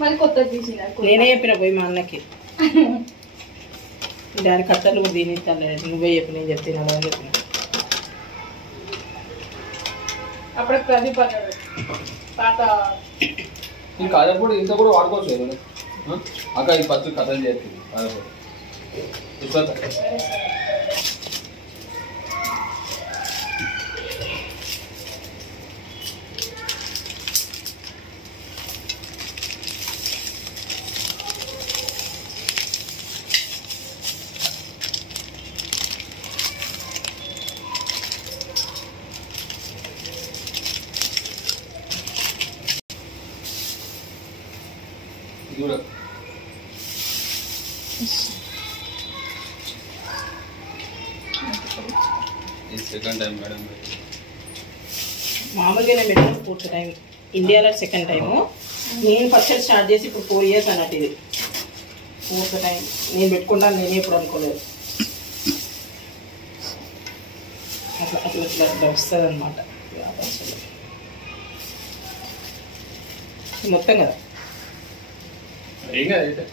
మళ్ళీ కొత్తది తీసిన నేనే చెప్పిన పోయి మా అన్నకి దాని కత్తర్లు కూడా తినిస్తాను నువ్వే చెప్పి నేను చెప్తున్నాను అని చెప్పిన అప్పుడు ప్రదీప్ అన్నాడు పాత ఈ కాదప్పుడు ఇంత కూడా వాడుకోవచ్చు అక్క ఈ పచ్చి కథలు చేస్తుంది కాదప్పుడు సెకండ్ టైం మేడం మామూలుగానే పెట్టాను 4th టైం ఇండియాలో 2nd టైము నేను ఫస్ట్ స్టార్ట్ చేసి ఇప్పుడు 4 years అన్నట్టు ఇది 4th టైం నేను పెట్టుకుంటాను నేనే ఇప్పుడు అనుకోలేదు అట్లా అట్లా ఇట్లా వస్తుంది అనమాట మొత్తం కదా ఏం కాదు అయితే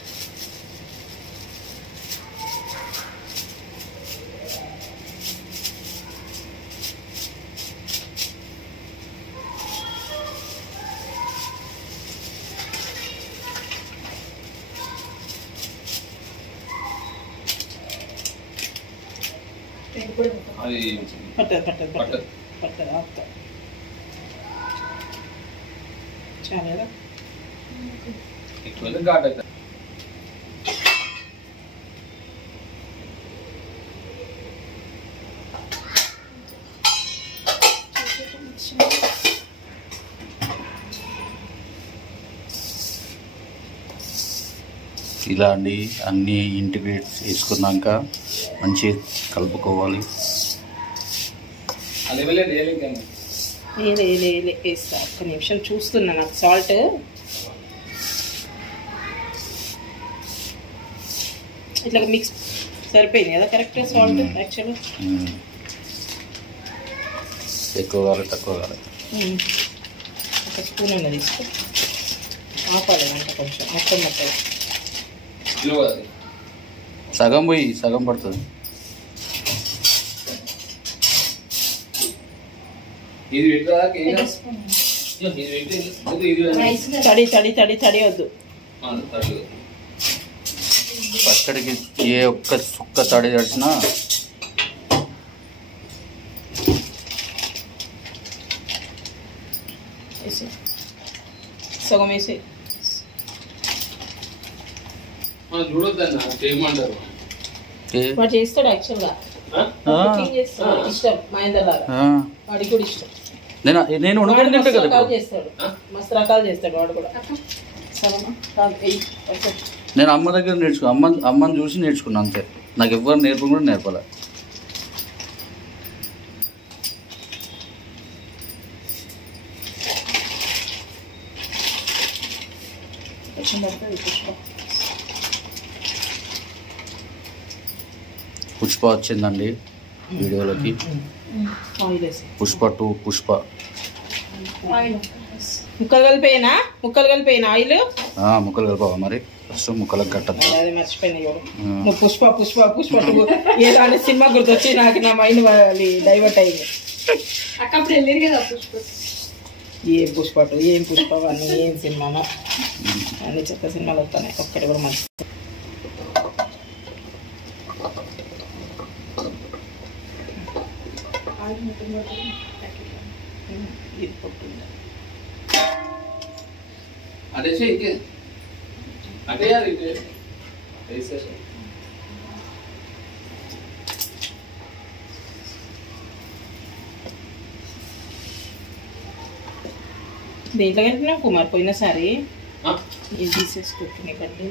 అది పట్టదు పట్టదు పట్టదు పట్టదు ఆపుతా చాలా కదా ఎక్కువ ఘాట్ అవుతుంది ఇలా అండి అన్నీ ఇంటిగ్రేట్ చేసుకున్నాక మంచిగా కలుపుకోవాలి వేస్తా ఒక్క నిమిషం చూస్తున్నా నాకు సాల్ట్ ఇట్లా మిక్స్ సరిపోయింది కదా కరెక్ట్ సాల్ట్ యాక్చువల్గా ఎక్కువ కావాలి తక్కువ కావాలి ఒక స్పూన్ ఉన్నది తీసుకో ఆపాలి అంటే కొంచెం మొత్తం మొత్తం సగం పోయి సగం పడుతుంది తడి తడి తడి తడి వద్దు పచ్చడికి ఏ ఒక్క చుక్క తడి తడిచినా సగం వేసి చూడొద్దన్న చేయమంటారు వాడు చేస్తాడు యాక్చువల్గా చేస్తాడు ఇష్టం మహేందర్ లాగా వాడికి కూడా ఇష్టం నేను వండుకొని తింటా కదా రకాలు చేస్తాడు మస్తు రకాలు చేస్తాడు వాడు కూడా నేను అమ్మ దగ్గర అమ్మని చూసి నేర్చుకున్నాను అంతే నాకు ఎవ్వరు నేర్పడం కూడా నేర్పాలి పుష్ప వచ్చిందండి వీడియోలోకి పుష్ప 2 పుష్ప ముక్కలు కలిపోయినా ఆయిల్ ముక్కలు కలిపావా మరి ఫస్ట్ ముక్కలకు కట్టద్దు అది మర్చిపోయినా నువ్వు పుష్ప 2 ఏదో సినిమా గుర్తొచ్చి నాకు నా మైండ్ డైవర్ట్ అయింది అక్కప్పుడు వెళ్ళేది కదా పుష్ప ఏం పుష్ప 2 ఏం పుష్ప 1 ఏం సినిమానో అన్ని చెత్త సినిమాలు వస్తాయి ఒక్కటి కూడా మంచి అదే అదే దేంట్లో కలిపినావు కుమార్ పోయినసారి ఇది తీసేసుకుంటున్నా కండి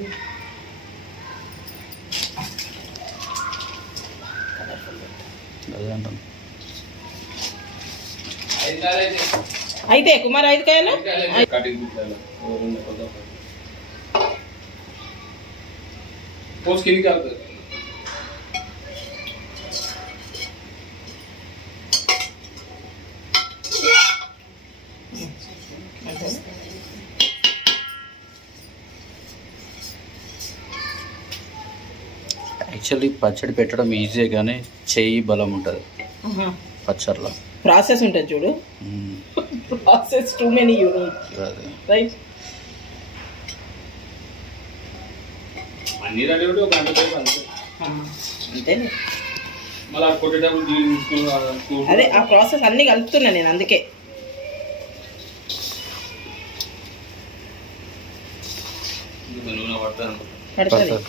అయితే కుమార్ 5 కాయలు యాక్చువల్లీ పచ్చడి పెట్టడం ఈజీ కానీ చెయ్యి బలం ఉంటుంది పచ్చడిలో. ప్రాసెస్ ఉంటుంది చూడు, process too many unit, right? అన్ని రెడీ ఒక గంట సేపు అంతే. అంతేనే. మళ్ళీ కొట్టేటప్పుడు అదే ఆ ప్రాసెస్ అన్ని కలుపుతున్నా నేను, అందుకే. నూనె పడతాను. పడుతుంది.